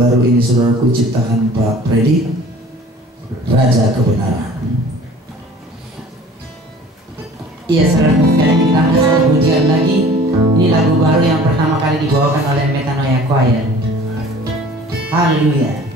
baru ini saudaraku ciptakan Pak Freddy, Raja Kebenaran. Iya saudara, sekarang kita akan satu pujian lagi. Ini lagu baru yang pertama kali dibawakan oleh Metanoia Choir. Haleluya.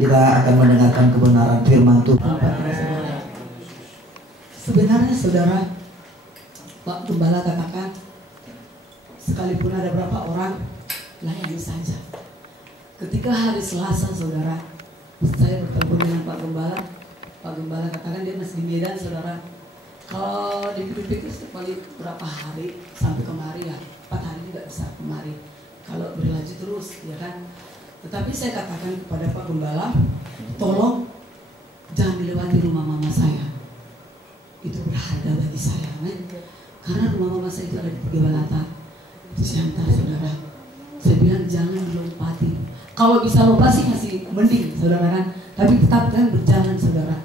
Kita akan mendengarkan kebenaran firman Tuhan. Sebenarnya saudara, Pak Gembala katakan, sekalipun ada berapa orang, layani saja. Ketika hari Selasa saudara, saya bertemu dengan Pak Gembala. Pak Gembala katakan dia masih di Medan saudara. Kalau dipikir-pikir sekali berapa hari sampai kemari ya, 4 hari juga bisa kemari. Kalau berlanjut terus ya kan. Tetapi saya katakan kepada Pak Gembala, tolong jangan dilewati rumah mama saya. Itu berharga bagi saya, men. Karena rumah mama saya itu ada di Tegabalata, di Siantar, saudara. Saya bilang jangan dilompati. Kalau bisa lompat sih masih mending saudara kan, tapi tetap kan berjalan saudara.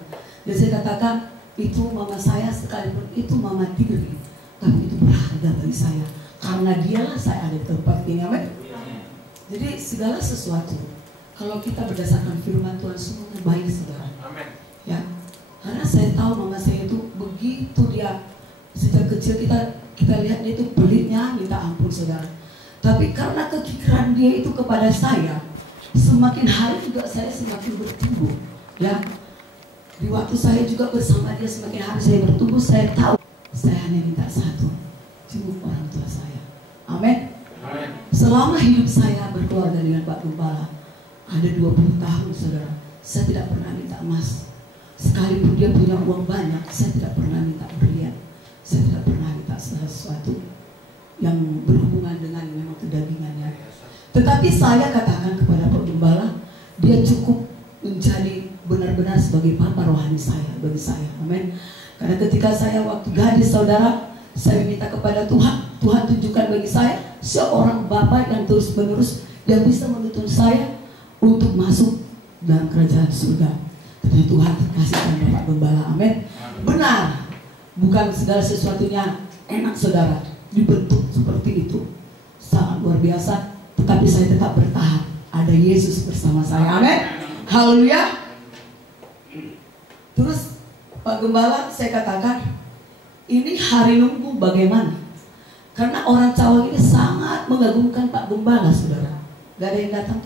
Dan saya katakan itu mama saya sekalipun itu mama tiri, tapi itu berharga bagi saya karena dialah saya ada di tempat ini. Amin. Jadi segala sesuatu kalau kita berdasarkan firman Tuhan semuanya baik saudara. Amin. Ya, karena saya tahu mama saya itu begitu dia sejak kecil kita lihat dia itu pelitnya minta ampun saudara. Tapi karena kekikiran dia itu kepada saya, semakin hari juga saya semakin bertumbuh. Ya, di waktu saya juga bersama dia semakin hari saya bertumbuh. Saya tahu saya hanya minta satu, cium orang tua saya. Amin. Selama hidup saya berkeluarga dengan Pak Gembala ada 20 tahun saudara, saya tidak pernah minta emas. Sekalipun dia punya uang banyak, saya tidak pernah minta berlian. Saya tidak pernah minta sesuatu yang berhubungan dengan memang kedagingannya. Tetapi saya katakan kepada Pak Gembala, dia cukup menjadi benar-benar sebagai papa rohani saya, bagi saya. Amin. Karena ketika saya waktu gadis saudara, saya minta kepada Tuhan, Tuhan tunjukkan bagi saya seorang bapak yang terus-menerus yang bisa menuntun saya untuk masuk dalam kerajaan surga. Karena Tuhan kasihkan Bapak Gembala. Amin. Benar, bukan segala sesuatunya enak saudara, dibentuk seperti itu sangat luar biasa, tetapi saya tetap bertahan. Ada Yesus bersama saya. Amin. Haleluya. Terus Pak Gembala, saya katakan ini hari nunggu bagaimana? Karena orang Cawang ini sangat mengagumkan Pak Gembala saudara. Gak ada yang datang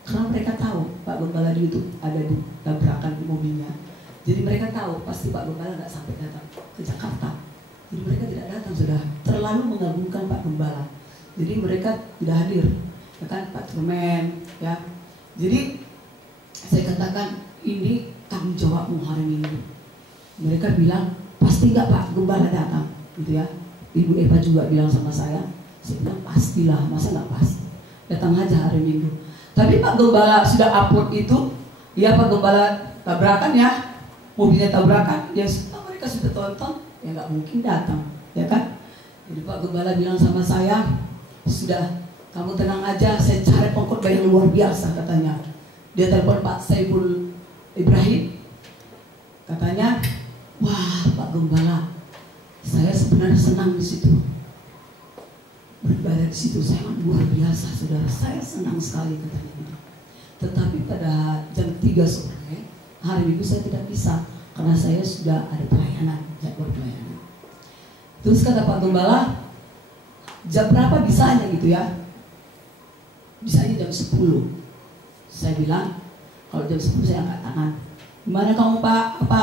karena mereka tahu Pak Gembala di itu ada di tabrakan mobilnya. Jadi mereka tahu pasti Pak Gembala gak sampai datang ke Jakarta. Jadi mereka tidak datang saudara. Terlalu mengagumkan Pak Gembala. Jadi mereka tidak hadir. Ya kan Pak Truman ya. Jadi saya katakan ini tanggung jawabmu hari Minggu. Mereka bilang pasti nggak Pak Gembala datang, gitu ya. Ibu Eva juga bilang sama saya bilang pastilah, masa nggak pasti. Datang aja hari Minggu. Tapi Pak Gembala sudah upload itu, ya Pak Gembala tabrakan ya, mobilnya tabrakan, ya mereka sudah tonton, ya nggak mungkin datang, ya kan? Jadi Pak Gembala bilang sama saya, sudah kamu tenang aja, saya cari pengkhotbah yang luar biasa katanya. Dia telepon Pak Saiful Ibrahim, katanya, wah Pak Gembala, saya sebenarnya senang di situ, beribadah di situ sangat luar biasa, saudara. Saya senang sekali katanya. Tetapi pada jam 3 sore hari Minggu saya tidak bisa karena saya sudah ada pelayanan, jadwal pelayanan. Terus kata Pak Gembala, jam berapa bisanya gitu ya? Bisanya jam 10. Saya bilang, kalau jam 10 saya angkat tangan. Gimana kamu Pak? Apa?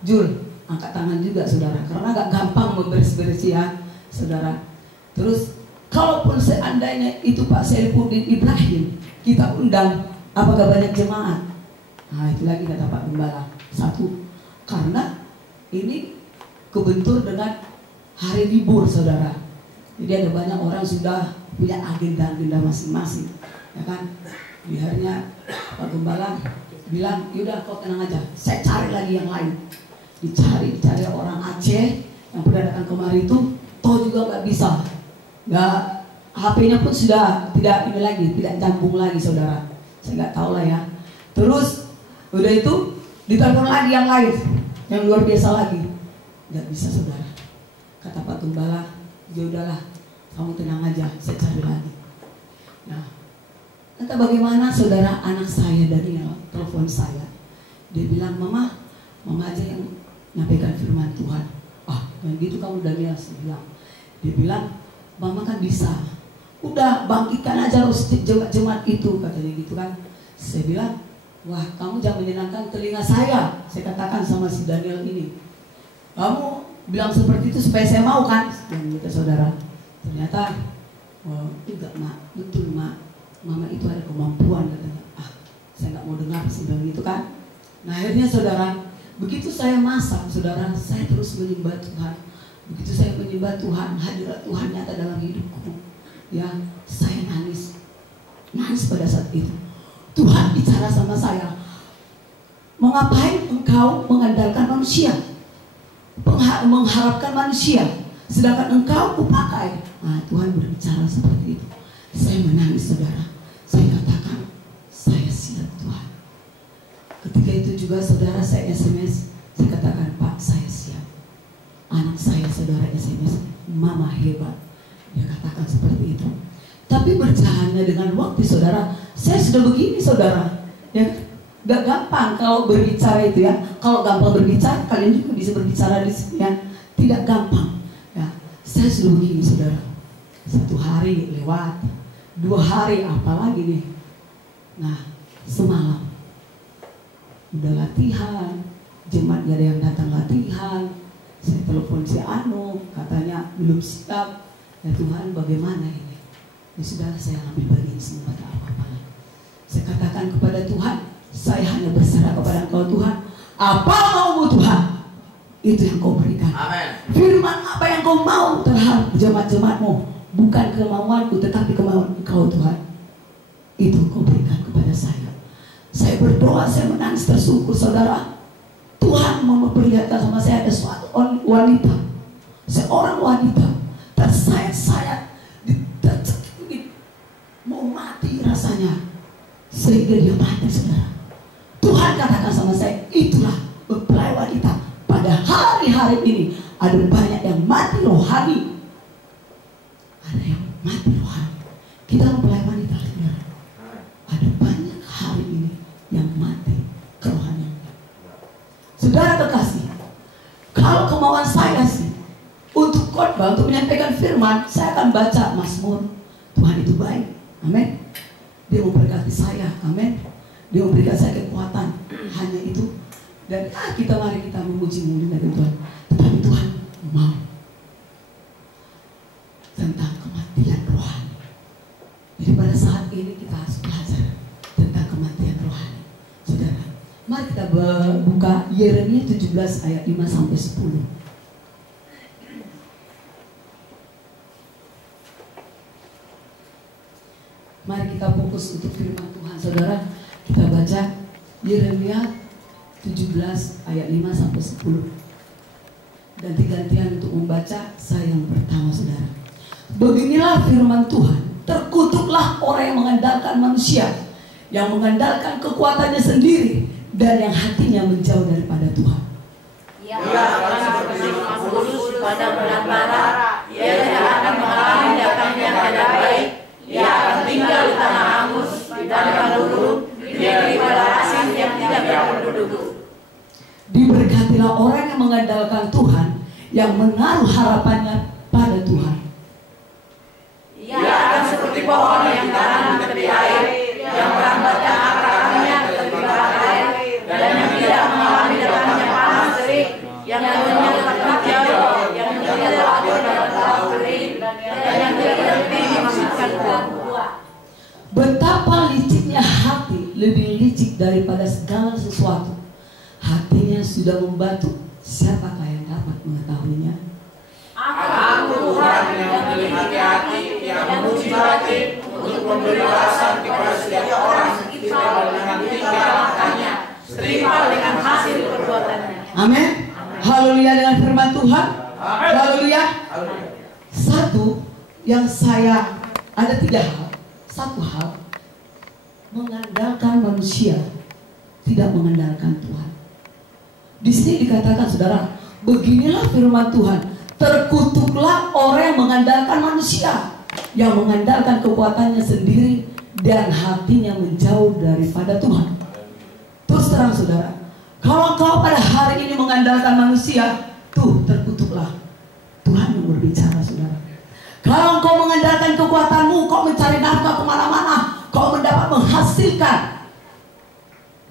Jul, angkat tangan juga saudara, karena agak gampang memberes-beres ya saudara. Terus kalaupun seandainya itu Pak Saifuddin Ibrahim kita undang, apakah banyak jemaat? Nah itu lagi kata Pak Gembala. Satu, karena ini kebentur dengan hari libur saudara. Jadi ada banyak orang sudah punya agenda-agenda masing-masing, ya kan? Di harinya Pak Gembala bilang, yaudah kau tenang aja, saya cari lagi yang lain. Dicari orang Aceh yang pernah datang kemari itu, toh juga nggak bisa, nggak, HP-nya pun sudah tidak ini lagi, tidak nyambung lagi saudara. Saya nggak tahu lah ya. Terus udah itu ditelepon lagi yang lain, yang luar biasa lagi, nggak bisa saudara. Kata Pak Gembala, ya udahlah, kamu tenang aja, saya cari lagi. Nah, entah bagaimana saudara, anak saya Daniel telepon saya, dia bilang, mama aja yang nyampaikan firman Tuhan. Ah, yang gitu kamu Daniel, saya bilang. Dia bilang, mama kan bisa, udah bangkitkan aja jemaat itu, katanya gitu kan. Saya bilang, wah kamu jangan menyenangkan telinga saya katakan sama si Daniel ini. Kamu bilang seperti itu supaya saya mau kan, dan gitu saudara. Ternyata, oh, enggak mak, betul mak, mama itu ada kemampuan katanya. Ah, saya nggak mau dengar sih bilang gitu kan. Nah akhirnya saudara, begitu saya masak saudara, saya terus menyembah Tuhan. Begitu saya menyembah Tuhan, hadirat Tuhan nyata dalam hidupku. Ya, saya nangis pada saat itu. Tuhan bicara sama saya, mengapain engkau mengandalkan manusia, mengharapkan manusia, sedangkan engkau kupakai. Nah, Tuhan berbicara seperti itu. Saya menangis saudara. Saya katakan, saya siap Tuhan. Ketika itu juga saudara saya SMS, saya katakan, Pak, saya siap. Anak saya saudara SMS, Mama hebat. Dia katakan seperti itu. Tapi berjalannya dengan waktu saudara, saya sudah begini saudara, ya. Gak gampang kalau berbicara itu ya. Kalau gampang berbicara, kalian juga bisa berbicara di sini ya. Tidak gampang ya. Saya sudah begini saudara. 1 hari lewat, 2 hari apalagi nih. Nah, semalam udah latihan, jemaat ada yang datang latihan. Saya telepon si Anu, katanya belum siap. Ya Tuhan, bagaimana ini? Ya sudah, saya ambil bagian semua, tak apa-apa. Saya katakan kepada Tuhan, saya hanya berserah kepada Engkau Tuhan. Apa maumu Tuhan, itu yang Kau berikan. Amin. Firman apa yang Kau mau terhadap jemaat-jemaat-Mu, bukan kemauanku tetapi kemauan Engkau Tuhan. Itu Kau berikan kepada saya. Saya berdoa, saya menangis tersungkur saudara. Tuhan mau memperlihatkan sama saya ada suatu wanita, seorang wanita tersayat-sayat, mau mati rasanya, sehingga dia mati saudara. Tuhan katakan sama saya, itulah mempelai wanita. Pada hari-hari ini ada banyak yang mati rohani. Ada yang mati rohani. Kita mempelai wanita saudara. Ada banyak hari ini yang mati kerohanian. Saudara kekasih, kalau kemauan saya sih untuk khotbah, untuk menyampaikan firman, saya akan baca Mazmur. Tuhan itu baik, amin. Dia memberkati saya, amin. Dia memberikan saya kekuatan, hanya itu. Dan mari kita memuji memuliakan Tuhan. Tetapi Tuhan mau tentang kematian rohani. Jadi pada saat ini kita harus belajar tentang kematian rohani. Saudara, mari kita buka Yeremia 17 ayat 5 sampai 10. Mari kita fokus untuk firman Tuhan saudara. Kita baca Yeremia 17 ayat 5 sampai 10. Dan digantian untuk membaca saya yang pertama saudara. Beginilah firman Tuhan, terkutuklah orang yang mengandalkan manusia, yang mengandalkan kekuatannya sendiri, dan yang hatinya menjauh daripada Tuhan. Ia akan seperti Fulus pada bulan bara. Ia tidak akan mengalami datangnya yang tidak baik. Ia akan tinggal di tanah angus, di tanah lurus, di negeri pada asing yang tidak berpenduduk. Diberkatilah orang yang mengandalkan Tuhan, yang menaruh harapannya pada Tuhan. Ia akan seperti pohon yang ditanam di tepi air, yang merambatkan akarnya ke tepi barat air, dan yang tidak mengalami datangnya panas terik, yang daunnya tetap hijau, yang tidak takut pada tahun kering, dan yang tidak berhenti menghasilkan buah. Betapa liciknya hati, lebih licik daripada segala sesuatu. Hatinya sudah membatu, siapakah yang dapat mengetahuinya? Aku Tuhan yang memiliki hati, yang menguji hati, untuk memberi balasan kepada setiap orang setimpal dengan tingkah lakunya, setimpal dengan hasil perbuatannya. Amin. Haleluya dengan firman Tuhan. Haleluya. Satu yang saya ada 3 hal. Satu hal, mengandalkan manusia, tidak mengandalkan Tuhan. Di sini dikatakan saudara, beginilah firman Tuhan, terkutuklah orang yang mengandalkan manusia, yang mengandalkan kekuatannya sendiri dan hatinya menjauh daripada Tuhan. Terus terang saudara, kalau kau pada hari ini mengandalkan manusia, tuh terkutuklah. Tuhan yang berbicara saudara. Kalau kau mengandalkan kekuatanmu, kau mencari nafkah kemana-mana, kau mendapat menghasilkan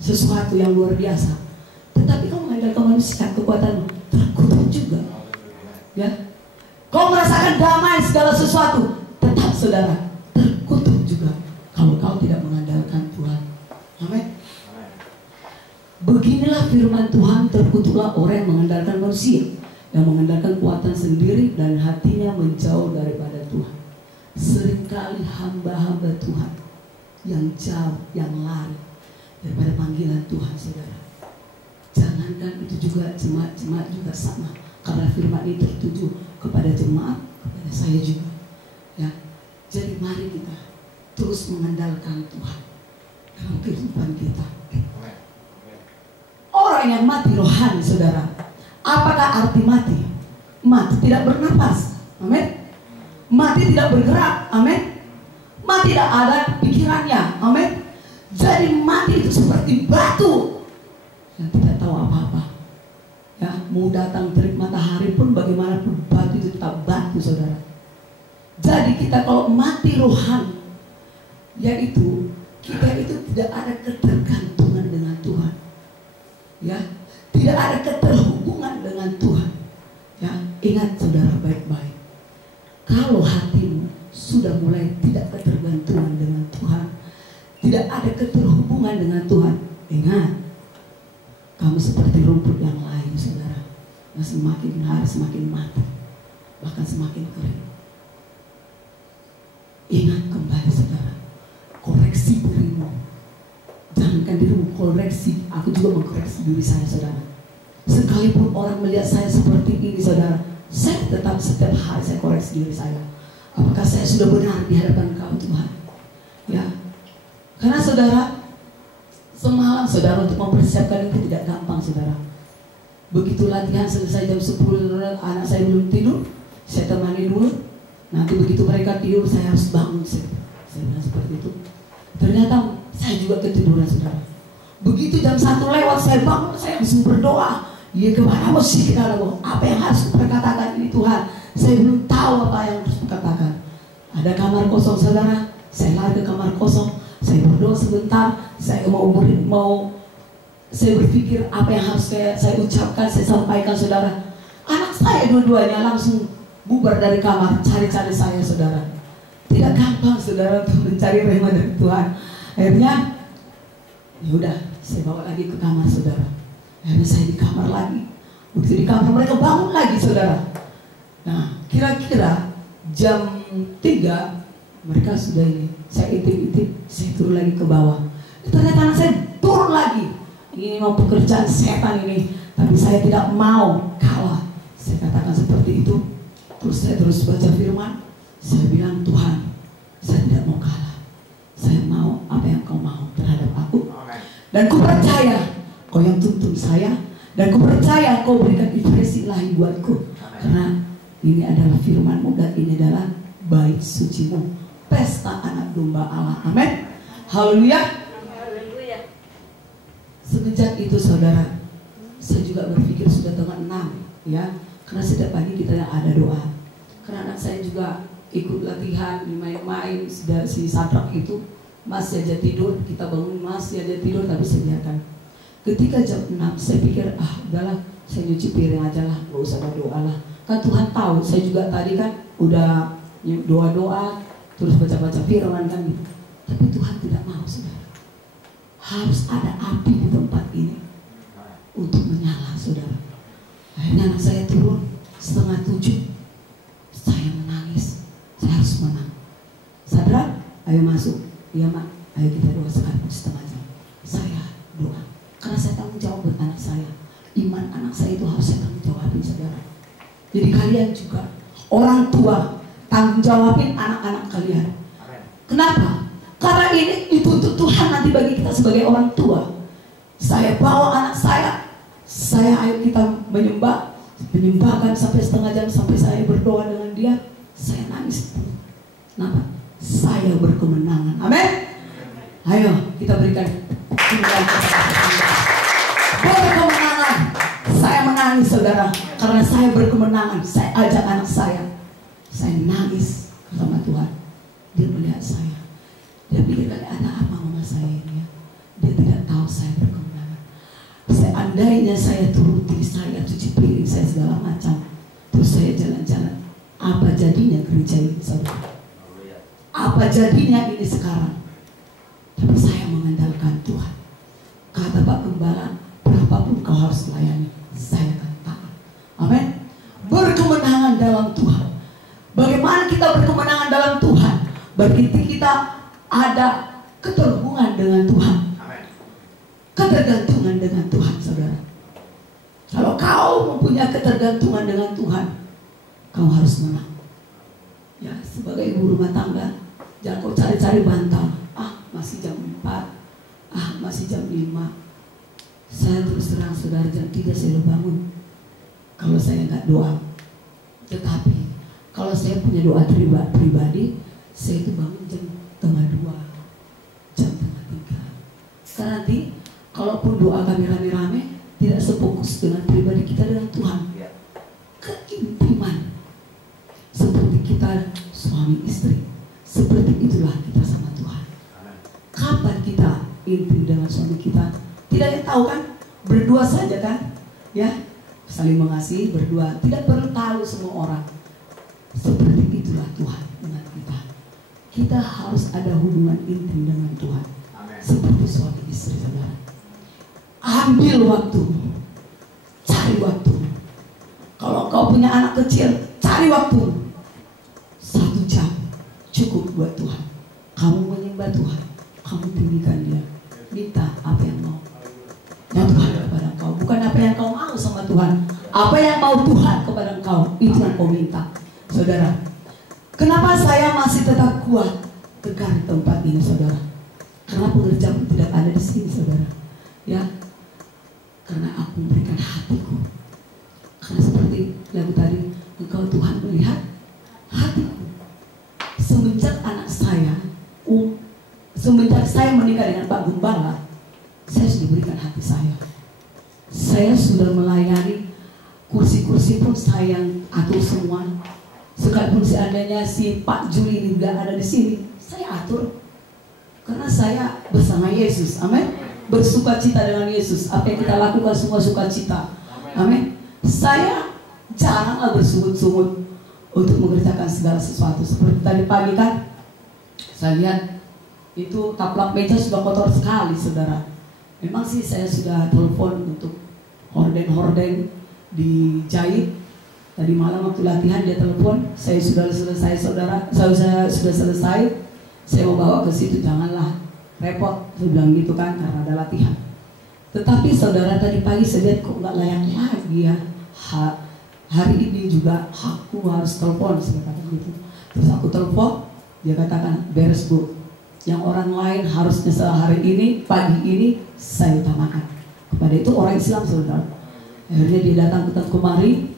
sesuatu yang luar biasa. Tetapi kau mengandalkan manusia, kekuatanmu, terkutuk juga. Ya, kau merasakan damai segala sesuatu, tetap saudara terkutuk juga kalau kau tidak mengandalkan Tuhan. Amin. Beginilah firman Tuhan, terkutuklah orang yang mengandalkan manusia, yang mengandalkan kekuatan sendiri dan hatinya menjauh daripada Tuhan. Seringkali hamba-hamba Tuhan yang jauh, yang lari daripada panggilan Tuhan saudara. Jangankan itu juga jemaat-jemaat juga sama. Karena firman itu tertuju kepada jemaat, kepada saya juga. Ya, jadi mari kita terus mengandalkan Tuhan dalam kehidupan kita. Orang yang mati rohani, saudara, apakah arti mati? Mati tidak bernapas, amin. Mati tidak bergerak, amin. Mati tidak ada pikirannya, amin. Jadi mati itu seperti batu yang tidak tahu apa-apa. Ya, mau datang terik matahari pun bagaimanapun batu itu tetap batu, saudara. Jadi kita kalau mati rohani, yaitu kita itu tidak ada ketergantungan dengan Tuhan. Ya, tidak ada keterhubungan dengan Tuhan. Ya, ingat saudara baik-baik. Kalau hatimu sudah mulai tidak ketergantungan dengan Tuhan, tidak ada keterhubungan dengan Tuhan, ingat, kamu seperti rumput yang layu, saudara. Nah, semakin hari semakin mati, bahkan semakin kering. Ingat kembali, saudara, koreksi dirimu. Jangankan dirimu, koreksi. Aku juga mengkoreksi diri saya, saudara. Sekalipun orang melihat saya seperti ini, saudara, saya tetap setiap hari saya koreksi diri saya. Apakah saya sudah benar di hadapan Kau, Tuhan? Ya, karena saudara, semalam saudara untuk mempersiapkan itu tidak gampang, saudara. Begitu latihan selesai jam 10, anak saya belum tidur, saya temani dulu. Nanti begitu mereka tidur, saya harus bangun. Saya bilang seperti itu. Ternyata saya juga ketiduran, saudara. Begitu jam 1 lewat, saya bangun, saya langsung berdoa. Ya, kemana mesti kita lakukan? Apa yang harus perkatakan ini, Tuhan? Saya belum tahu apa yang harus perkatakan. Ada kamar kosong, saudara. Saya lari ke kamar kosong. Saya berdoa sebentar. Saya saya berpikir apa yang harus saya ucapkan, saya sampaikan, saudara. Anak saya dua-duanya langsung bubar dari kamar, cari-cari saya, saudara. Tidak gampang, saudara, untuk mencari rahmat dari Tuhan. Akhirnya, ya udah, saya bawa lagi ke kamar, saudara. Akhirnya saya di kamar lagi. Begitu di kamar mereka bangun lagi, saudara. Nah, kira-kira jam 3 mereka sudah ini. Saya intip-intip, saya turun lagi ke bawah. Ternyata anak saya turun lagi. Ini mau pekerjaan setan ini, tapi saya tidak mau kalah. Saya katakan seperti itu. Terus saya terus baca firman. Saya bilang, Tuhan, saya tidak mau kalah. Saya mau apa yang Kau mau terhadap aku. Dan Ku percaya Kau yang tuntun saya. Dan Ku percaya Kau berikan impresi ilahi buatku. Karena ini adalah firman-Mu dan ini adalah bait suci-Mu, pesta anak domba Allah. Amin. Haleluya. Semenjak itu, saudara, saya juga berpikir sudah tengah 6, ya. Karena setiap pagi kita ada doa. Karena anak saya juga ikut latihan, main-main, sudah si Sadrak itu masih aja tidur, kita bangun masih aja tidur, tapi saya biarkan. Ketika jam 6, saya pikir, udahlah, saya nyuci piring aja lah, gak usah berdoa lah. Kan Tuhan tahu, saya juga tadi kan udah doa-doa, terus baca-baca firman kan gitu. Tapi Tuhan tidak mau, saudara. Harus ada api di tempat ini untuk menyala, saudara. Akhirnya anak saya turun, 6:30, saya menangis, saya harus menang. Sadrak, ayo masuk. Iya, Mak, ayo kita doa sekalipun setengah jam. Saya doa, karena saya tanggung jawab buat anak saya. Iman anak saya itu harus saya tanggung jawabin, saudara. Jadi kalian juga, orang tua, tanggung jawabin anak-anak kalian. Kenapa? Karena ini dituntut Tuhan nanti bagi kita sebagai orang tua. Saya bawa anak saya ayo kita menyembahkan sampai setengah jam, sampai saya berdoa dengan dia. Saya nangis. Kenapa? Saya berkemenangan. Amin. Ayo kita berikan berkemenangan. Saya menangis, saudara, karena saya berkemenangan. Saya ajak anak saya nangis sama Tuhan. Dia melihat saya. Dia pikir kali anak apa mama saya ini, ya. Dia tidak tahu saya berkemenangan. Seandainya saya turuti, saya cuci piring, saya segala macam, terus saya jalan-jalan, apa jadinya gereja ini, saudara? Apa jadinya ini sekarang? Tapi saya mengandalkan Tuhan. Kata Pak Gembala, berapapun kau harus layani, saya akan taat. Amin. Berkemenangan dalam Tuhan. Bagaimana kita berkemenangan dalam Tuhan? Berarti kita ada keterhubungan dengan Tuhan. Ketergantungan dengan Tuhan, saudara. Kalau kau mempunyai ketergantungan dengan Tuhan, kau harus menang. Ya, sebagai ibu rumah tangga, jangan kau cari-cari bantal. 5. Saya terus terang saudara jam 3 saya bangun. Kalau saya nggak doa. Tetapi kalau saya punya doa pribadi, saya itu bangun jam setengah 2, jam setengah 3. Karena nanti kalaupun doa kami rame-rame, tidak sefokus dengan pribadi kita dengan Tuhan. Keintiman seperti kita suami istri, seperti itulah kita sama Tuhan. Kapan kita intim dengan suami kita? Tidak ada yang tahu kan? Berdua saja kan? Ya, saling mengasihi berdua. Tidak perlu tahu semua orang. Seperti itulah Tuhan dengan kita. Kita harus ada hubungan intim dengan Tuhan. Seperti suami istri, saudara. Ambil waktu, cari waktu. Kalau kau punya anak kecil, cari waktu 1 jam cukup buat Tuhan. Kamu menyembah Tuhan, kamu tinggikan Dia. Minta apa yang mau ya Tuhan kepada kau, bukan apa yang kau mau sama Tuhan. Apa yang mau Tuhan kepada kau, itu yang kau minta. Saudara, kenapa saya masih tetap kuat tegar di tempat ini, saudara? Karena pengerjaan tidak ada di sini, saudara. Ya, karena aku memberikan hatiku. Karena seperti lagu tadi, engkau Tuhan melihat hatiku. Semenjak anak saya, semenjak saya menikah dengan Pak Gembala, saya sudah berikan hati saya. Saya sudah melayani kursi-kursi pun saya yang atur semua. Sekalipun seandainya si Pak Juli ini tidak ada di sini, saya atur. Karena saya bersama Yesus, amin. Bersukacita dengan Yesus. Apa yang kita lakukan semua sukacita, amin. Saya jarang bersungut-sungut untuk mengerjakan segala sesuatu. Seperti tadi pagi kan, saya lihat itu taplak meja sudah kotor sekali, saudara. Memang sih saya sudah telepon untuk horden-horden dijahit. Tadi malam waktu latihan dia telepon, saya sudah selesai, saudara. Saya sudah selesai. Saya mau bawa ke situ, janganlah repot, saya bilang gitu kan, karena ada latihan. Tetapi saudara, tadi pagi saya lihat kok nggak layak lagi ya. Hari ini juga aku harus telepon, saya katakan gitu. Terus aku telepon, dia katakan beres Bu. Yang orang lain harusnya sehari ini, pagi ini saya utamakan. Kepada itu orang Islam, saudara. Akhirnya dia datang kemari.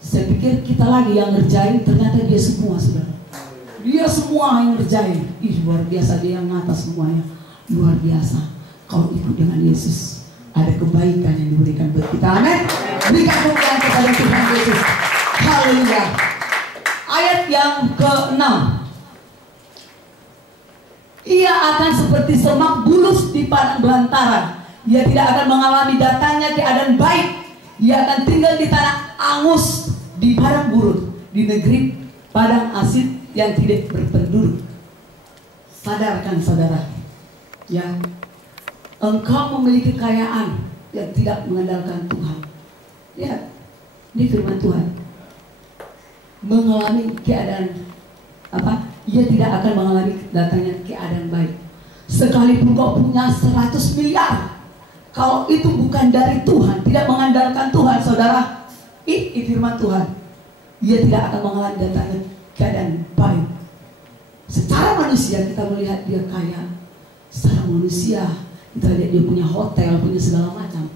Saya pikir kita lagi yang ngerjain, ternyata dia semua, saudara. Dia semua yang ngerjain. Ih, luar biasa, dia yang ngatas semuanya. Luar biasa. Kalau ikut dengan Yesus, ada kebaikan yang diberikan buat kita. Amin. Berikan kemuliaan kepada Tuhan Yesus. Haleluya. Ayat yang ke-6. Ia akan seperti semak bulus di padang belantara. Ia tidak akan mengalami datangnya keadaan baik. Ia akan tinggal di tanah angus, di padang gurun, di negeri padang asid yang tidak berpenduduk. Sadarkan saudara, ya, engkau memiliki kekayaan yang tidak mengandalkan Tuhan. Lihat, ini firman Tuhan. Mengalami keadaan apa? Ia tidak akan mengalami datangnya keadaan baik. Sekalipun kau punya 100 miliar, kalau itu bukan dari Tuhan, tidak mengandalkan Tuhan, saudara, ini firman Tuhan. Ia tidak akan mengalami datangnya keadaan baik. Secara manusia kita melihat dia kaya. Secara manusia kita lihat dia punya hotel, punya segala macam.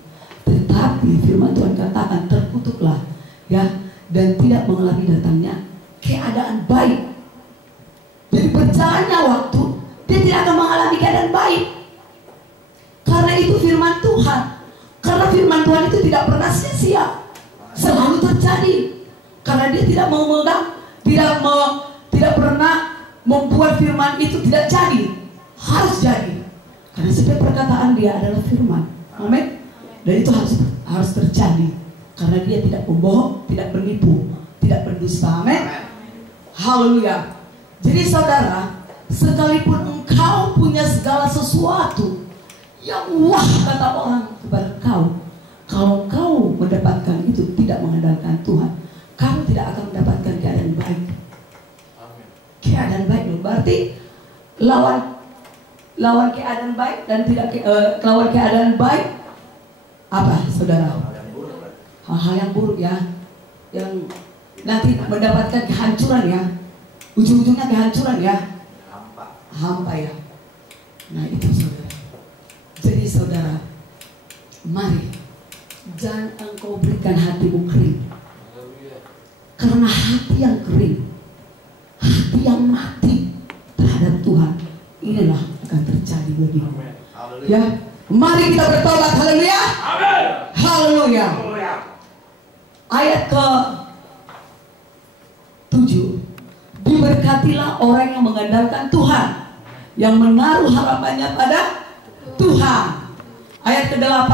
Tetapi firman Tuhan katakan terkutuklah, ya, dan tidak mengalami datangnya keadaan baik. Jadi berjalannya waktu, dia tidak akan mengalami keadaan baik. Karena itu firman Tuhan. Karena firman Tuhan itu tidak pernah sia-sia, selalu terjadi. Karena dia tidak mau memegang, tidak pernah membuat firman itu tidak jadi, harus jadi. Karena setiap perkataan dia adalah firman, amin. Dan itu harus terjadi. Karena dia tidak membohong, tidak menipu, tidak berdusta, amin. Haleluya. Jadi saudara, sekalipun engkau punya segala sesuatu yang wah kata orang kepada kau, kalau kau mendapatkan itu tidak mengandalkan Tuhan, kamu tidak akan mendapatkan keadaan baik. Keadaan baik berarti lawan keadaan baik dan tidak lawan keadaan baik apa, saudara? Hal-hal yang buruk, ya, yang nanti mendapatkan kehancuran, ya, ujung-ujungnya kehancuran, ya, hampa, ya. Nah itu saudara. Jadi saudara, mari jangan engkau berikan hatimu kering. Karena hati yang kering, hati yang mati terhadap Tuhan, inilah akan terjadi bagimu. Ya, mari kita bertobat. Haleluya. Haleluya. Ayat ke-7, diberkatilah orang yang mengandalkan Tuhan, yang menaruh harapannya pada Tuhan. Ayat ke-8,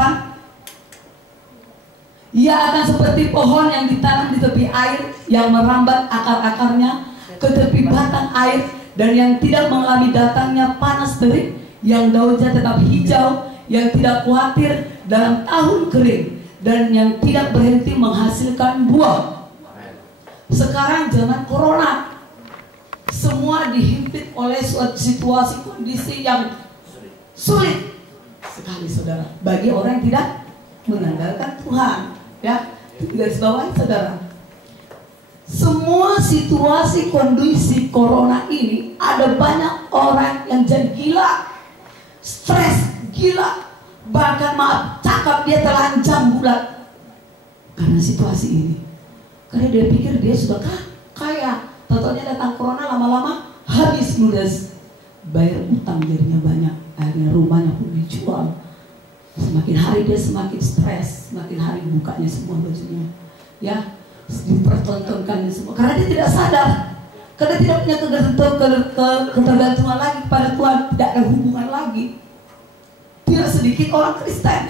ia akan seperti pohon yang ditanam di tepi air, yang merambat akar-akarnya ke tepi batang air, dan yang tidak mengalami datangnya panas terik, yang daunnya tetap hijau, yang tidak khawatir dalam tahun kering, dan yang tidak berhenti menghasilkan buah. Sekarang zaman corona, semua dihimpit oleh suatu situasi kondisi yang sulit sekali saudara, bagi orang yang tidak mengandalkan Tuhan. Ya, garis bawahi saudara, semua situasi kondisi corona ini ada banyak orang yang jadi gila, stres, gila, bahkan maaf cakap dia telanjang bulat karena situasi ini. Karena dia pikir dia sudah kaya, totalnya datang corona, lama-lama habis ludes, bayar utang jadinya banyak, akhirnya rumahnya pun dijual. Semakin hari dia semakin stres, semakin hari bukanya semua bajunya, ya, dipertontonkan semua, karena dia tidak sadar, karena tidak punya ketergantungan lagi pada Tuhan, tidak ada hubungan lagi. Tidak sedikit orang Kristen,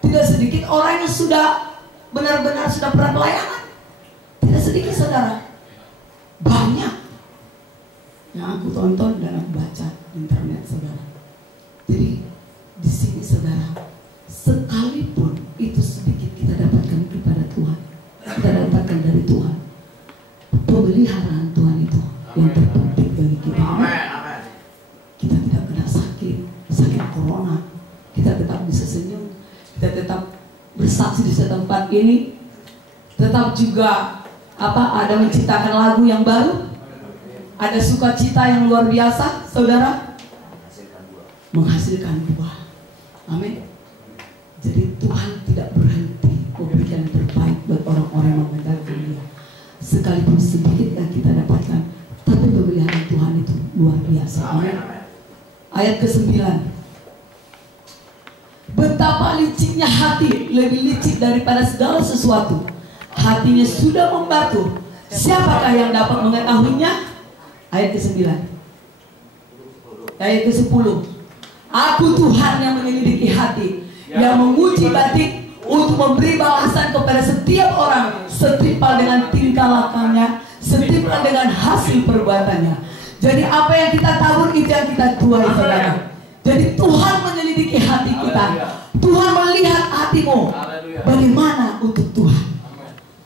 tidak sedikit orang yang sudah benar-benar sudah pernah pelayanan, tidak sedikit saudara, banyak yang aku tonton dan aku baca di internet saudara. Jadi di sini saudara, sekalipun itu sedikit kita dapatkan kepada Tuhan, kita dapatkan dari Tuhan, pemeliharaan Tuhan itu yang terpenting bagi kita. Kita tidak kena sakit corona, kita tetap bisa senyum, kita tetap bersaksi di tempat ini, tetap juga ada menciptakan lagu yang baru, ada sukacita yang luar biasa saudara, menghasilkan buah. Amin. Jadi Tuhan tidak berhenti memberikan yang terbaik buat orang-orang yang mengandalkan Dia. Sekalipun sedikit yang kita dapatkan, tapi pemeliharaan Tuhan itu luar biasa. Amin. Ayat ke-9, betapa liciknya hati, lebih licik daripada segala sesuatu. Hatinya sudah membatu, siapakah yang dapat mengetahuinya? Ayat ke-9. Ayat ke-10, aku Tuhan yang menyelidiki hati, yang menguji batin untuk memberi balasan kepada setiap orang setimpal dengan tingkah lakunya, setimpal dengan hasil perbuatannya. Jadi apa yang kita tabur itu yang kita tuai saudara. Jadi Tuhan menyelidiki hati kita, Tuhan melihat hatimu bagaimana untuk Tuhan.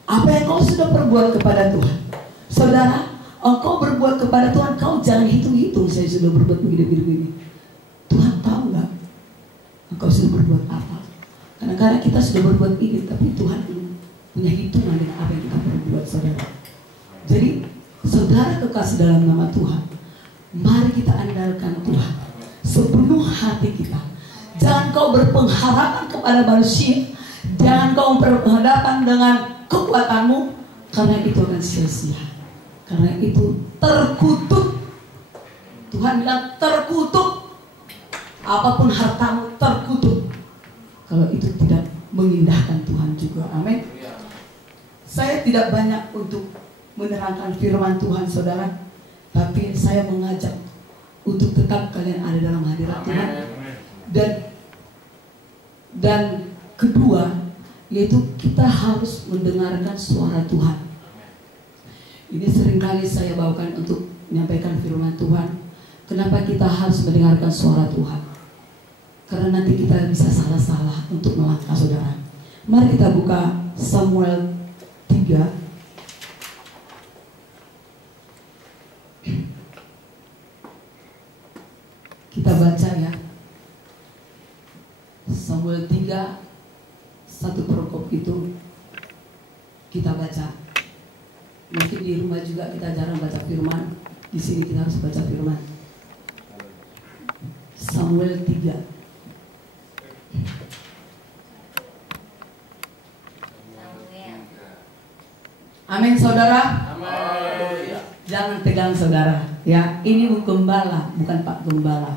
Apa yang kau sudah perbuat kepada Tuhan, saudara, engkau berbuat kepada Tuhan, kau jangan hitung-hitung saya sudah berbuat begini. Tuhan tahu nggak engkau sudah berbuat apa? Kadang-kadang kita sudah berbuat ini, tapi Tuhan belum punya hitungan dengan apa yang kita perbuat saudara. Jadi saudara kekasih dalam nama Tuhan, mari kita andalkan Tuhan sepenuh hati kita. Jangan kau berpengharapan kepada manusia, jangan kau berhadapan dengan kekuatanmu, karena itu akan sia-sia. Karena itu terkutuk. Tuhan bilang terkutuk. Apapun hartamu terkutuk kalau itu tidak mengindahkan Tuhan juga. Amin. Saya tidak banyak untuk menerangkan firman Tuhan saudara, tapi saya mengajak untuk tetap kalian ada dalam hadirat Tuhan. Dan kedua, yaitu kita harus mendengarkan suara Tuhan. Ini seringkali saya bawakan untuk menyampaikan firman Tuhan. Kenapa kita harus mendengarkan suara Tuhan? Karena nanti kita bisa salah-salah untuk melangkah saudara. Mari kita buka Samuel 3. Kita baca ya. Samuel 3, 1 perkop itu kita baca. Mungkin di rumah juga kita jarang baca firman. Di sini kita harus baca firman. Samuel 3. Amin saudara. Jangan tegang saudara. Ya, ini Bu Gembala, bukan Pak Gembala.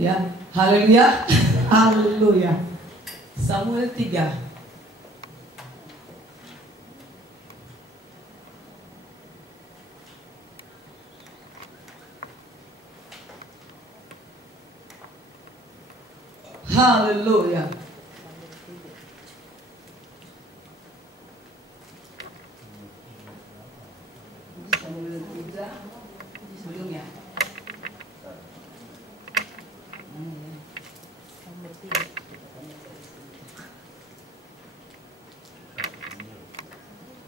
Ya, haleluya, haleluya. Samuel 3. Haleluya. Samuel 3 sebelumnya.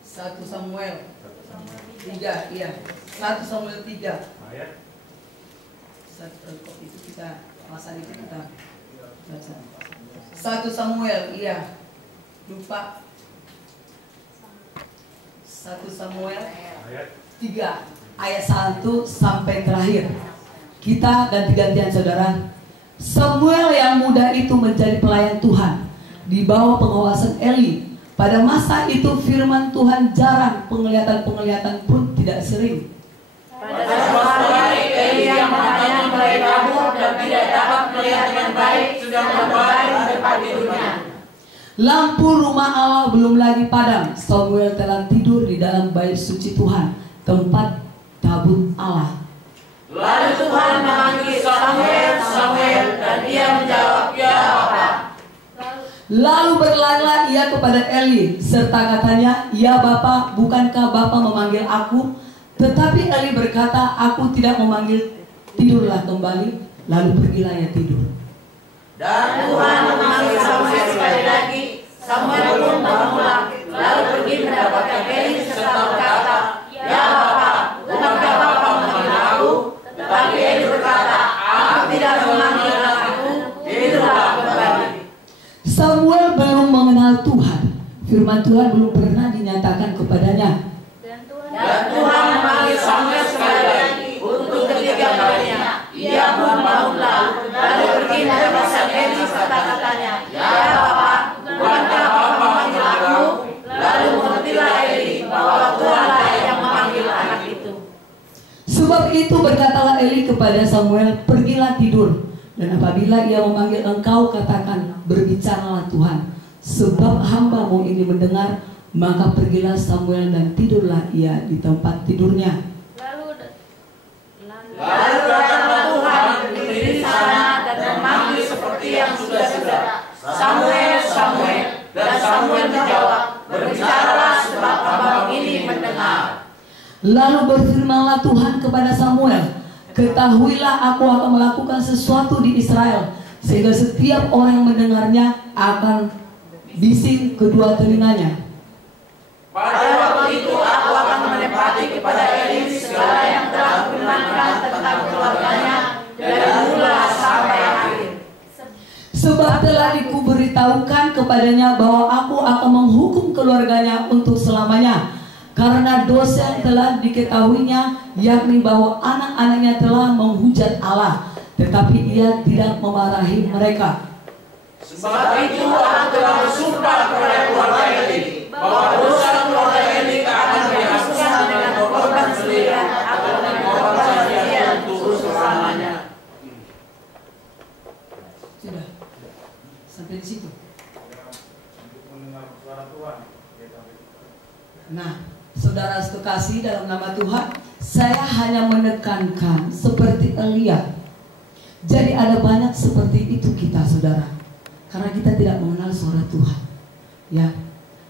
Satu Samuel 3, iya. 1 Samuel 3. Itu kita pasal itu kita baca. 1 Samuel, iya. Lupa. 1 Samuel 3 ayat 1 sampai terakhir. Kita ganti-gantian saudara. Samuel yang muda itu menjadi pelayan Tuhan di bawah pengawasan Eli. Pada masa itu firman Tuhan jarang, penglihatan-penglihatan pun tidak sering. Pada suatu hari Eli yang matanya mulai kabur dan tidak dapat melihat dengan baik sedang berbaring di depan tidurnya. Lampu rumah Allah belum lagi padam. Samuel telah tidur di dalam bait suci Tuhan, tempat tabut Allah. Lalu Tuhan memanggil Samuel, Samuel, dan dia menjawab, ya Bapa. Lalu berlarilah ia kepada Eli serta katanya, ya Bapa, bukankah Bapa memanggil aku? Tetapi Eli berkata, aku tidak memanggil, tidurlah kembali. Lalu pergilah ia tidur. Dan Tuhan memanggil Samuel sekali lagi. Samuel pun bangunlah, lalu pergi mendapatkan Eli serta berkata, ya Bapa, bukankah Bapa memanggil aku? Tetapi Eli berkata, aku tidak memanggil aku, tidurlah kembali. Samuel belum mengenal Tuhan. Firman Tuhan belum pernah dinyatakan kepadanya. Dan Tuhan memanggil Samuel sekali lagi untuk ketiga kalinya. Ia pun bangunlah, lalu pergi mendapatkan Eli serta katanya, ya Bapa, bukankah Bapa memanggil aku? Lalu mengertilah Eli bahwa Tuhanlah yang memanggil anak itu. Sebab itu berkatalah Eli kepada Samuel, pergilah tidur. Dan apabila ia memanggil engkau, katakan, berbicaralah Tuhan, sebab hambamu ini mendengar. Maka pergilah Samuel dan tidurlah ia di tempat tidurnya. Lalu datanglah Tuhan berdiri di sana dan memanggil seperti yang sudah-sudah, Samuel, Samuel. Dan Samuel menjawab, berbicaralah sebab hambamu ini mendengar. Lalu berfirmanlah Tuhan kepada Samuel, ketahuilah aku akan melakukan sesuatu di Israel, sehingga setiap orang yang mendengarnya akan bising kedua telinganya. Pada waktu itu aku akan menepati kepada Eli segala yang telah kufirmankan tentang keluarganya dari mula sampai akhir. Sebab telah dikuberitahukan kepadanya bahwa aku akan menghukum keluarganya untuk selamanya, karena dosa yang telah diketahuinya, yakni bahwa anak-anaknya telah menghujat Allah, tetapi ia tidak memarahi mereka. Sebab itu aku telah bersumpah kepada keluarga Eli bahwa dosa keluarga Eli akan dihapuskan dengan korban sendirian atau dengan korban sajian untuk selamanya. Sudah sampai di situ. Nah, saudara sekasih dalam nama Tuhan, saya hanya menekankan seperti Elia. Jadi ada banyak seperti itu kita saudara, karena kita tidak mengenal suara Tuhan. Ya,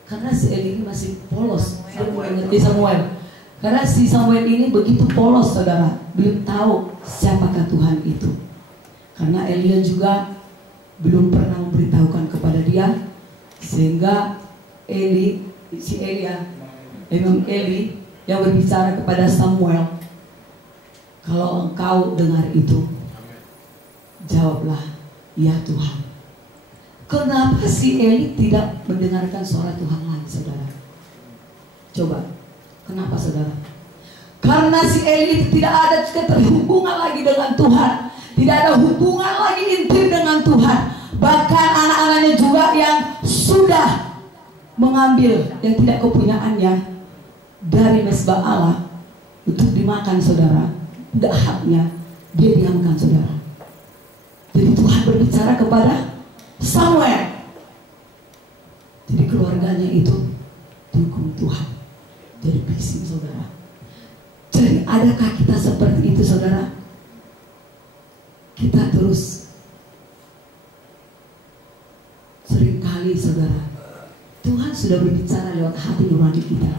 karena si Eli ini masih polos, Samuel. Karena si Samuel ini begitu polos saudara, belum tahu siapakah Tuhan itu. Karena Elia juga belum pernah memberitahukan kepada dia, sehingga Imam Eli yang berbicara kepada Samuel, kalau engkau dengar itu, jawablah, ya Tuhan. Kenapa si Eli tidak mendengarkan suara Tuhan lagi saudara? Coba, kenapa saudara? Karena si Eli tidak ada keterhubungan lagi dengan Tuhan, tidak ada hubungan lagi intim dengan Tuhan. Bahkan anak-anaknya juga yang sudah mengambil yang tidak kepunyaannya, dari mesbah Allah untuk dimakan saudara, tidak haknya dia diamkan saudara. Jadi Tuhan berbicara kepada Samuel. Jadi keluarganya itu dihukum Tuhan. Jadi bising saudara. Jadi adakah kita seperti itu saudara? Kita terus seringkali saudara, Tuhan sudah berbicara lewat hati nurani kita.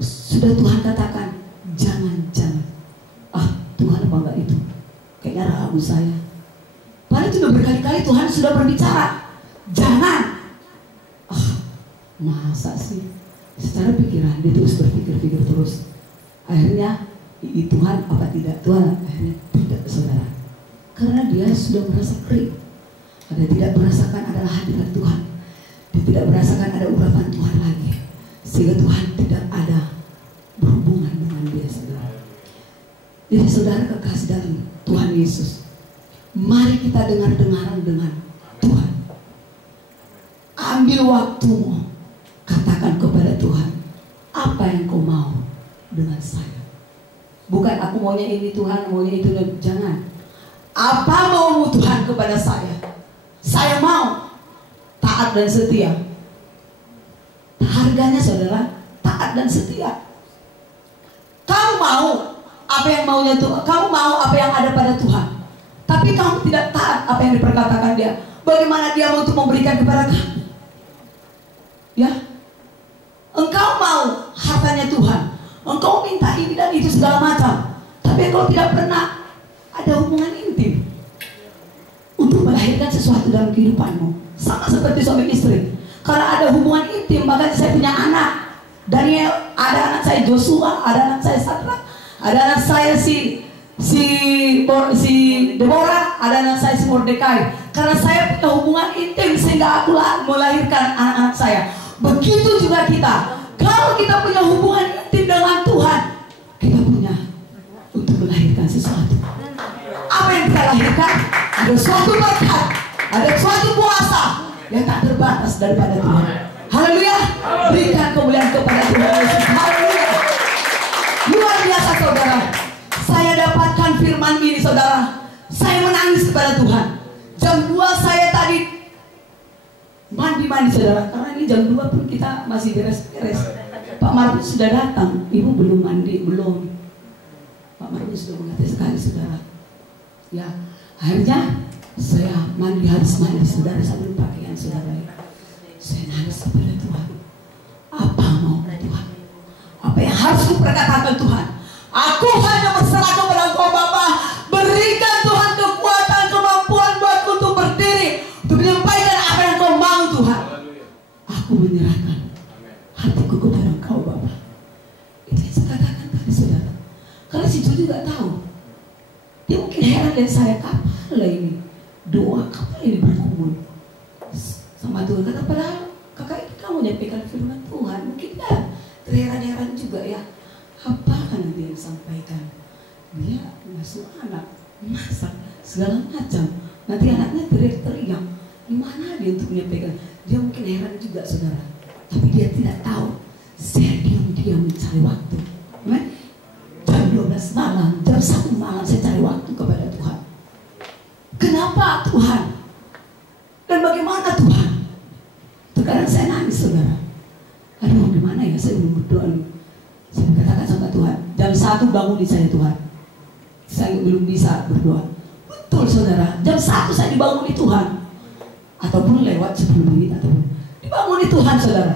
Sudah Tuhan katakan, jangan. Tuhan apa enggak itu? Kayaknya ragu saya. Padahal sudah berkali-kali Tuhan sudah berbicara, jangan. Masa sih? Secara pikiran dia terus berpikir terus. Akhirnya Tuhan apa tidak? Tuhan akhirnya tidak saudara. Karena dia sudah merasa kering. Dia tidak merasakan adalah hadirat Tuhan. Dia tidak merasakan ada urapan Tuhan lagi. Sehingga Tuhan tidak ada berhubungan dengan dia saudara. Jadi saudara kekasih dalam Tuhan Yesus, mari kita dengar-dengaran dengan Tuhan. Ambil waktumu, katakan kepada Tuhan, apa yang kau mau dengan saya? Bukan aku maunya ini Tuhan, maunya itu. Jangan. Apa maumu Tuhan kepada saya? Saya mau taat dan setia. Harganya saudara, taat dan setia. Kamu mau apa yang maunya Tuhan, kamu mau apa yang ada pada Tuhan, tapi kamu tidak taat apa yang diperkatakan dia. Bagaimana dia mau untuk memberikan kepada kamu? Ya, engkau mau hartanya Tuhan, engkau minta ini dan itu segala macam, tapi engkau tidak pernah ada hubungan intim untuk melahirkan sesuatu dalam kehidupanmu. Sama seperti suami istri. Karena ada hubungan intim, maka saya punya anak Daniel, ada anak saya Joshua, ada anak saya Sadrak, ada anak saya si Deborah, ada anak saya si Mordekai. Karena saya punya hubungan intim sehingga aku melahirkan anak-anak saya. Begitu juga kita. Kalau kita punya hubungan intim dengan Tuhan, kita punya untuk melahirkan sesuatu. Apa yang kita lahirkan? Ada suatu berkat, ada suatu kuasa yang tak terbatas daripada Tuhan. Haleluya. Berikan kemuliaan kepada Tuhan Yesus. Haleluya. Luar biasa saudara. Saya dapatkan firman ini saudara. Saya menangis kepada Tuhan. Jam 2 saya tadi mandi saudara. Karena ini jam 2 pun kita masih beres-beres. Pak Markus sudah datang. Ibu belum mandi, belum. Pak Markus sudah mengerti sekali saudara. Ya, akhirnya saya harus mandi saudara sambil pakaian saudara. Saya nangis kepada Tuhan. Apa mau Tuhan? Apa yang harus kuperkatakan Tuhan? Aku hanya berserah kepada Engkau Bapa. Berikan Tuhan kekuatan, kemampuan buatku untuk berdiri, untuk menyampaikan apa yang Kau mau Tuhan. Aku menyerahkan hatiku kepada Engkau Bapa. Itu yang saya katakan tadi saudara. Karena si Juli juga tahu. Dia mungkin heran lihat saya, kapan lah ini doa, kapan ini berkumpul sama Tuhan. Kata padahal kakak itu kamu nyampaikan firman Tuhan. Mungkin kan terheran-heran juga ya. Apa kan nanti yang disampaikan? Dia masuk anak, masak, segala macam. Nanti anaknya teriak-teriak. Gimana dia untuk menyampaikan? Dia mungkin heran juga saudara. Tapi dia tidak tahu. Saya diam-diam mencari waktu. Amen? Jam 12 malam, jam 1 malam saya cari waktu kepada Tuhan. Kenapa Tuhan? Dan bagaimana Tuhan? Terkadang saya nangis saudara. Aduh gimana ya, saya belum berdoa. Saya katakan sama Tuhan, jam 1 bangun di saya Tuhan. Saya belum bisa berdoa. Betul saudara, jam 1 saya dibangun di Tuhan. Ataupun lewat 10 menit ataupun dibangun di Tuhan saudara.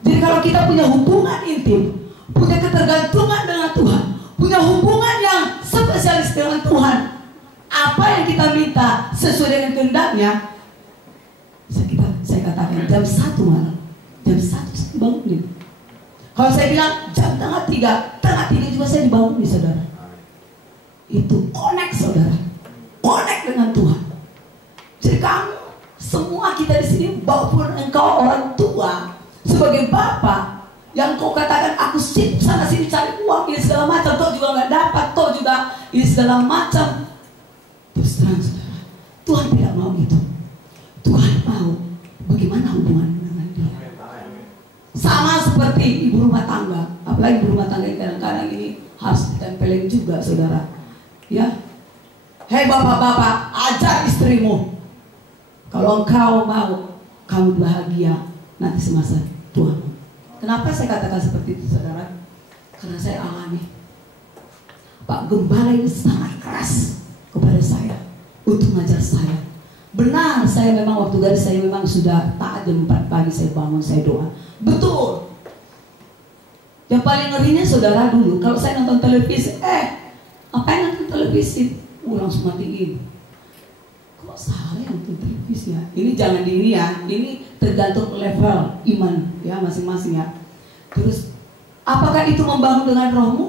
Jadi kalau kita punya hubungan intim, punya ketergantungan dengan Tuhan, punya hubungan yang spesialis dengan Tuhan, apa yang kita minta sesuai dengan kehendaknya, saya katakan jam 1 malam, jam 1 saya dibangunin. Kalau saya bilang jam tengah 3 juga saya dibangunin saudara. Itu connect saudara, connect dengan Tuhan. Jadi kamu semua kita di sini, maupun engkau orang tua sebagai bapak yang kau katakan aku sibuk sana sini cari uang ini segala macam, kau juga nggak dapat, kau juga ini segala macam. Terus terang saudara, Tuhan tidak mau itu. Tuhan mau bagaimana hubungan dengan Dia. Sama seperti ibu rumah tangga, apalagi ibu rumah tangga yang kadang-kadang ini harus ditempelin juga, saudara. Ya, hei bapak-bapak, ajar istrimu. Kalau engkau mau kamu bahagia nanti semasa tuamu. Kenapa saya katakan seperti itu, saudara? Karena saya alami. Pak Gembala ini sangat keras kepada saya untuk mengajar saya. Benar, saya memang waktu gadis saya memang sudah taat jam 4 pagi saya bangun, saya doa. Betul. Yang paling ngerinya saudara dulu, kalau saya nonton televisi, apa yang nonton televisi? Langsung matiin. Kok salah nonton televisi ya? Ini jangan di ini ya, ini tergantung level iman ya masing-masing ya. Terus, apakah itu membangun dengan rohmu?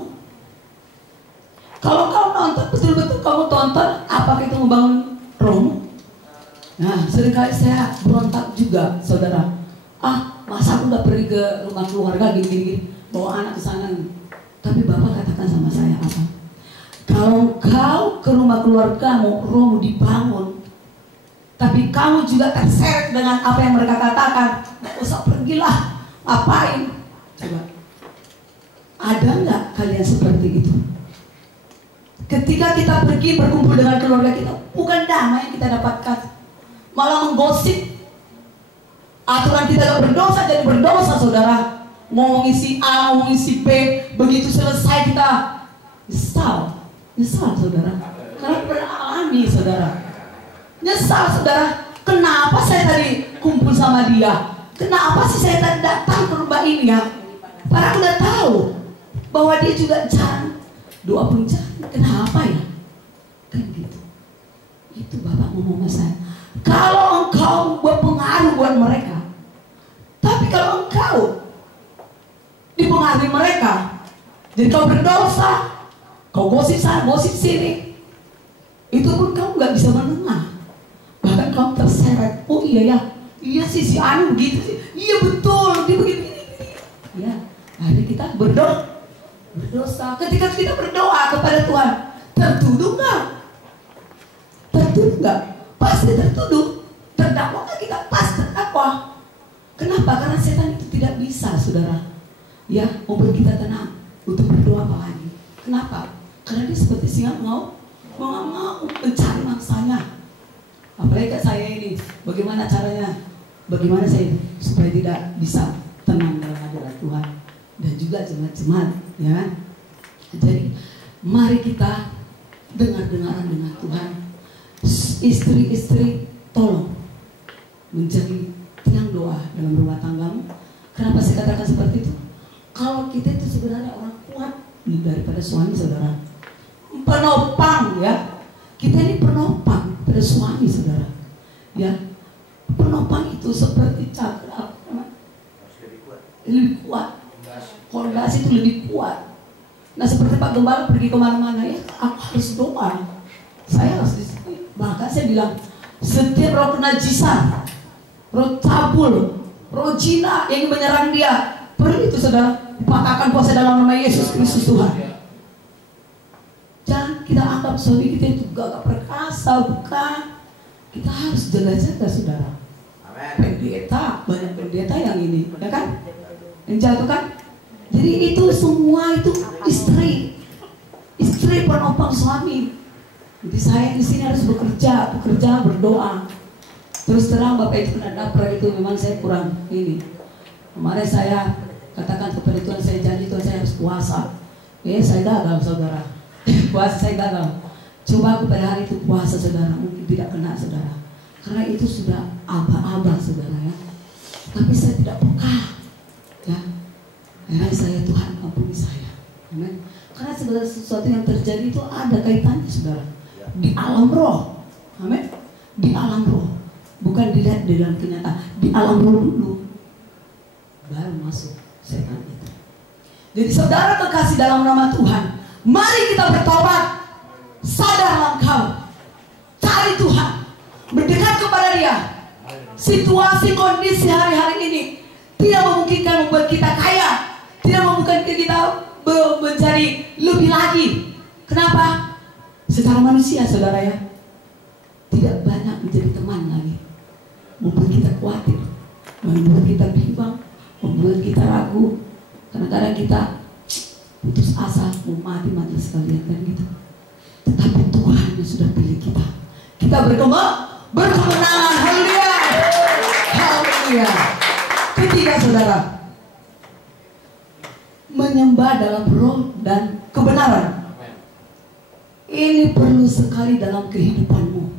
Kalau kau nonton, betul-betul kamu tonton, apakah itu membangun rohmu? Nah, seringkali saya berontak juga, saudara. Masa aku udah pergi ke rumah keluarga gini-gini, bawa anak ke sana. Tapi Bapak katakan sama saya apa? Kalau kau ke rumah keluargamu, rohmu dibangun, tapi kamu juga terseret dengan apa yang mereka katakan, nggak usah pergilah, ngapain? Coba, ada nggak kalian seperti itu? Ketika kita pergi berkumpul dengan keluarga kita, bukan damai yang kita dapatkan, malah menggosip. Aturan kita gak berdosa jadi berdosa, saudara. Ngomongin si A, ngomongin si B, begitu selesai kita nyesal, saudara. Karena pernah alami, saudara. Nyesal, saudara. Kenapa saya tadi kumpul sama dia? Kenapa sih saya tadi datang ke rumah ini ya? Padahal aku udah tahu bahwa dia juga jarang doa pun jarang. Kenapa ya? Kan gitu. Itu Bapak ngomong sama saya. Kalau engkau berpengaruh buat mereka, tapi kalau engkau dipengaruhi mereka, jadi kau berdosa, kau gosip sana, gosip sini, itu pun kamu nggak bisa menengah. Bahkan kamu terseret. Oh iya sih si Anu begitu sih. Iya betul, dia begini. Ya, akhirnya kita berdosa. Ketika kita berdoa kepada Tuhan, tertuduh nggak? Tertuduh nggak? Pasti tertuduh. Terdakwa kita pasti terdakwa. Kenapa? Karena setan itu tidak bisa, saudara, ya membuat kita tenang untuk berdoa apa lagi. Kenapa? Karena dia seperti singa mau mencari mangsanya. Apalagi kayak saya ini, bagaimana caranya? Bagaimana saya supaya tidak bisa tenang dalam hadirat Tuhan dan juga jemaat-jemaat, ya. Jadi mari kita dengar-dengaran dengan Tuhan. Istri-istri, tolong menjadi tiang doa dalam rumah tanggamu. Kenapa saya katakan seperti itu? Kalau kita itu sebenarnya orang kuat daripada suami, saudara. Penopang, ya. Kita ini penopang pada suami, saudara. Ya, penopang itu seperti cakra, lebih kuat. Fondasi itu lebih kuat. Nah, seperti Pak Gembala pergi kemana-mana, ya, aku harus doa. Saya harus bahkan saya bilang, setiap roh kenajisan, roh cabul, roh jina yang menyerang dia, perlu itu saudara patahkan kuasa dalam nama Yesus Kristus Tuhan. Jangan kita anggap suami kita itu gagah perkasa, bukan. Kita harus jaga-jaga, saudara. Pendeta, banyak pendeta yang ini, ya kan? Yang jatuh kan? Jadi itu semua itu istri penopang suami. Jadi saya di sini harus bekerja, berdoa. Terus terang Bapak itu kena dapur itu memang saya kurang ini. Kemarin saya katakan kepada Tuhan, saya janji Tuhan saya harus puasa. Saya gagal, saudara. Puasa saya gagal. Coba aku pada hari itu puasa, saudara, mungkin tidak kena, saudara. Karena itu sudah aba-aba, saudara, ya. Tapi saya tidak peka, ya. Akhirnya saya, Tuhan ampuni saya. Amin. Karena segala sesuatu yang terjadi itu ada kaitannya, saudara. Di alam roh, amin. Di alam roh, bukan dilihat di dalam kenyataan. Di alam roh dulu, baru masuk setan itu. Jadi saudara kekasih dalam nama Tuhan, mari kita bertobat. Sadarlah engkau, cari Tuhan, berdekat kepada Dia. Situasi kondisi hari-hari ini tidak memungkinkan membuat kita kaya, tidak memungkinkan kita menjadi lebih lagi. Kenapa? Secara manusia, saudara, ya, tidak banyak menjadi teman lagi, membuat kita khawatir, membuat kita bimbang, membuat kita Kadang-kadang kita putus asa, mau mati sekalian kan gitu. Tetapi Tuhan yang sudah pilih kita. Kita berkemenangan. Haleluya. Haleluya. Ketiga saudara, menyembah dalam roh dan kebenaran. Ini perlu sekali dalam kehidupanmu.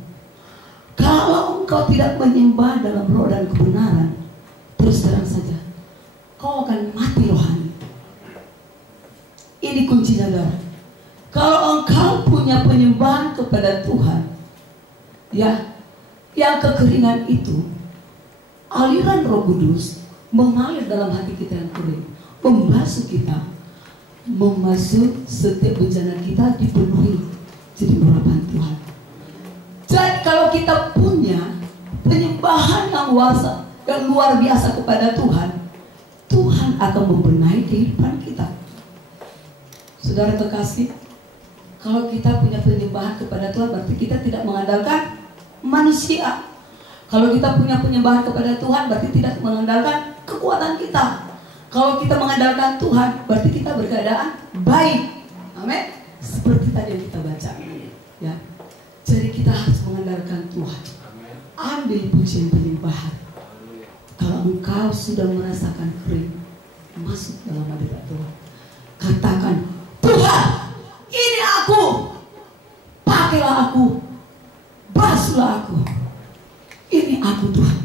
Kalau engkau tidak menyembah dalam roh dan kebenaran, terus terang saja, kau akan mati rohani. Ini kuncinya saudara. Kalau engkau punya penyembahan kepada Tuhan, ya, yang kekeringan itu, aliran Roh Kudus mengalir dalam hati kita yang kering, membasuh kita, memasuk setiap bencana kita dipenuhi jadi urapan Tuhan. Jadi kalau kita punya penyembahan yang luar biasa kepada Tuhan, Tuhan akan membenahi kehidupan kita. Saudara terkasih, kalau kita punya penyembahan kepada Tuhan, berarti kita tidak mengandalkan manusia. Kalau kita punya penyembahan kepada Tuhan, berarti tidak mengandalkan kekuatan kita. Kalau kita mengandalkan Tuhan, berarti kita berkeadaan baik. Amin. Seperti tadi yang kita baca, ya. Jadi kita harus mengandalkan Tuhan. Ambil pujian penyembahan. Kalau engkau sudah merasakan kering, masuk dalam hadirat Tuhan. Katakan, Tuhan, ini aku. Pakailah aku. Basuhlah aku. Ini aku Tuhan.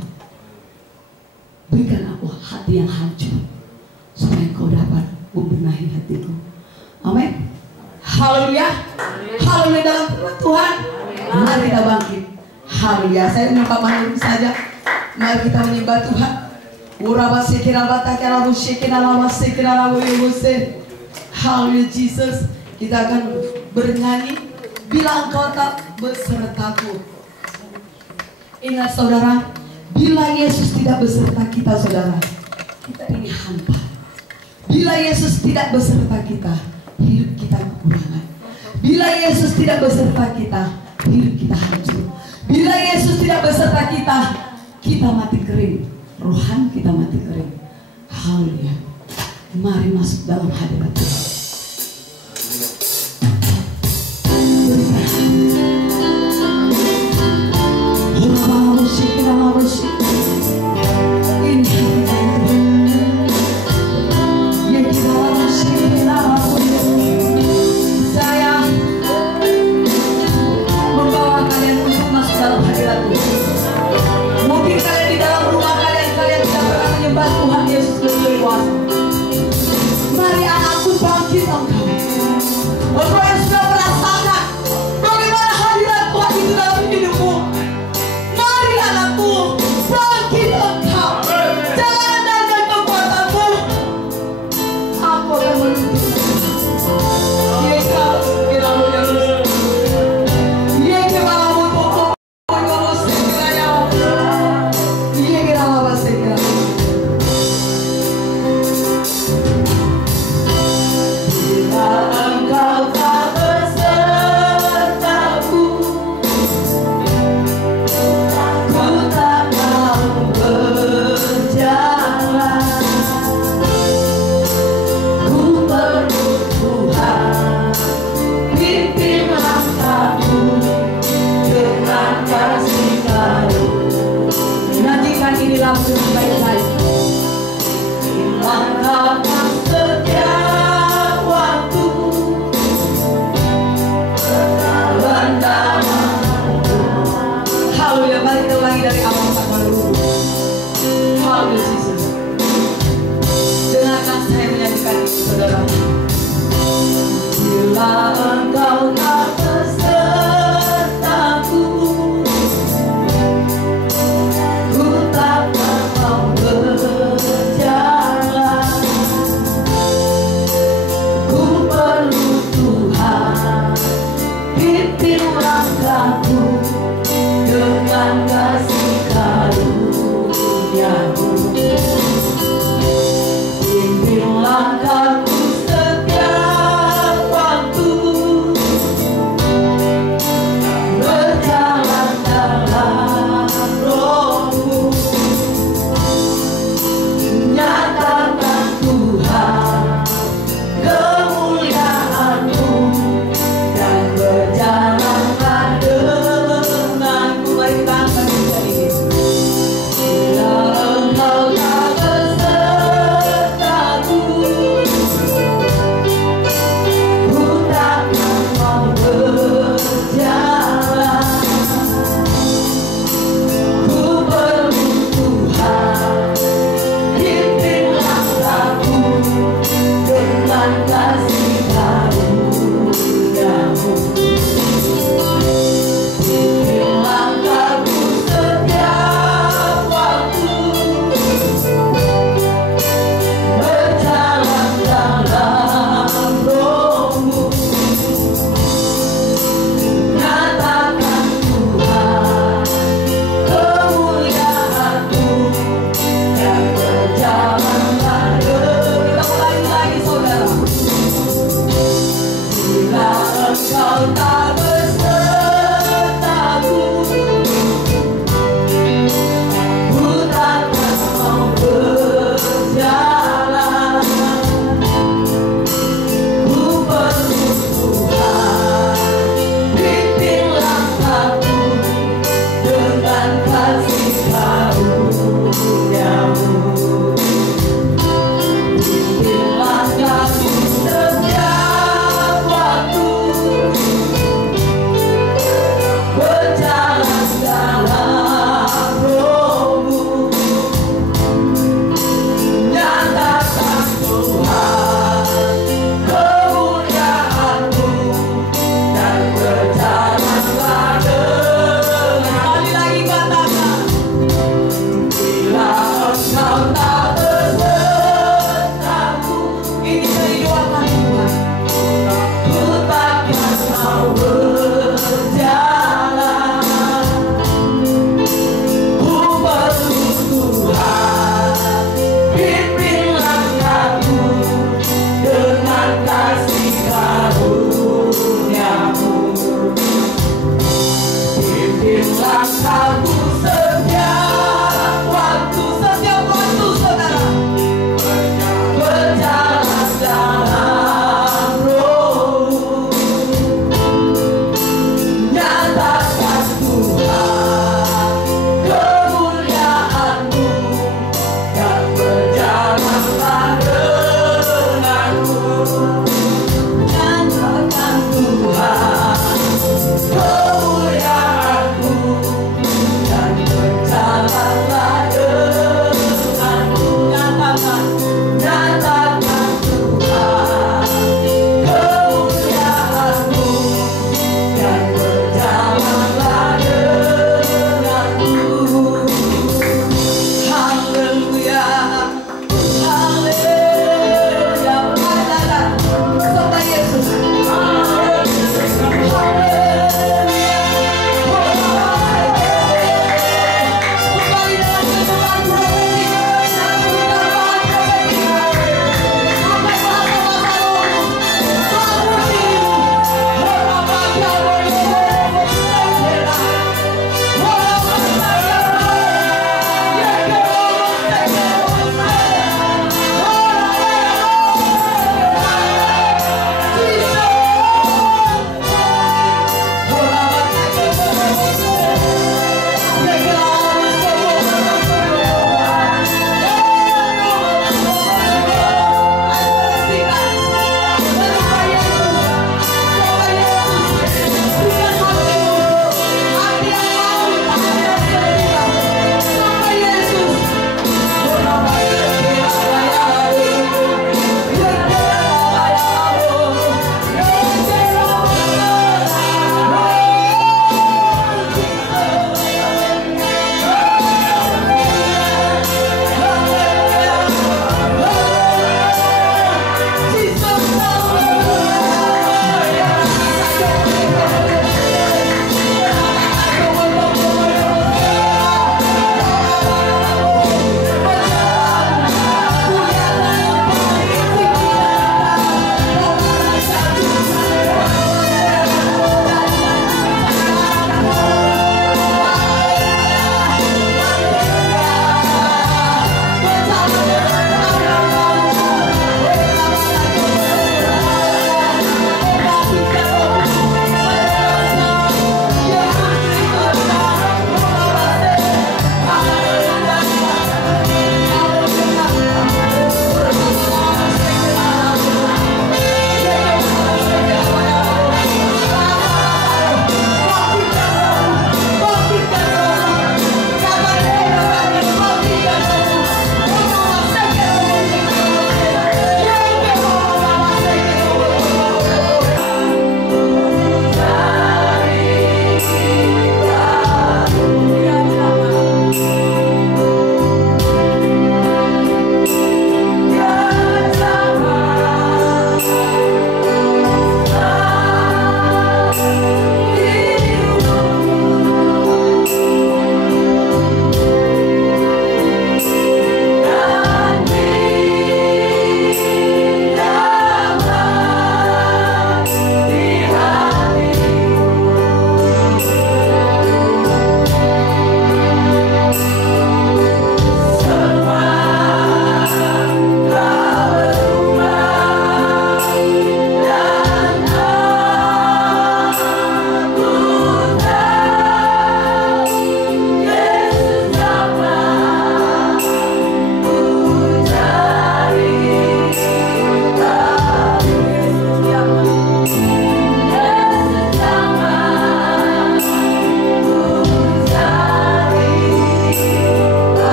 Berikan aku hati yang hancur, supaya Kau dapat membenahi hatiku. Amin. Haleluya. Haleluya dalam Tuhan. Mari kita bangkit. Haleluya. Saya menyembah Tuhan saja. Mari kita menyembah Tuhan. Haleluya Jesus. Kita akan bernyanyi, bila engkau tak besertaku. Ingat saudara, bila Yesus tidak beserta kita saudara, kita ini hampa. Bila Yesus tidak beserta kita, hidup kita kekurangan. Bila Yesus tidak beserta kita, hidup kita hancur. Bila Yesus tidak beserta kita, kita mati kering. Rohani kita mati kering. Haleluya. Mari masuk dalam hadirat Tuhan. Ku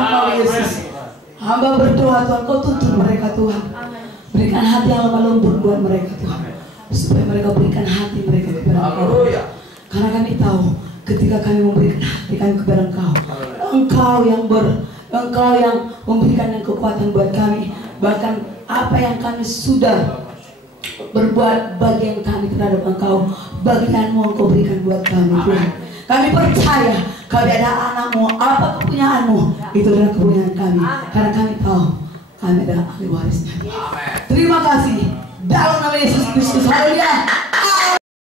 Engkau Yesus. Hamba berdoa Tuhan, Kau tuntun mereka Tuhan. Berikan hati yang lemah lembut buat mereka Tuhan, supaya mereka berikan hati mereka kepada Engkau. Karena kami tahu ketika kami memberikan hati kami kepada Engkau, Engkau yang memberikan yang kekuatan buat kami. Bahkan apa yang kami sudah berbuat bagian kami terhadap Engkau, bagian-Mu Engkau berikan buat kami Tuhan. Kami percaya kami ada anak-Mu, apa kepunyaan-Mu itu adalah kepunyaan kami. Karena kami tahu kami adalah ahli warisnya. Terima kasih dalam nama Yesus Kristus. Haleluya.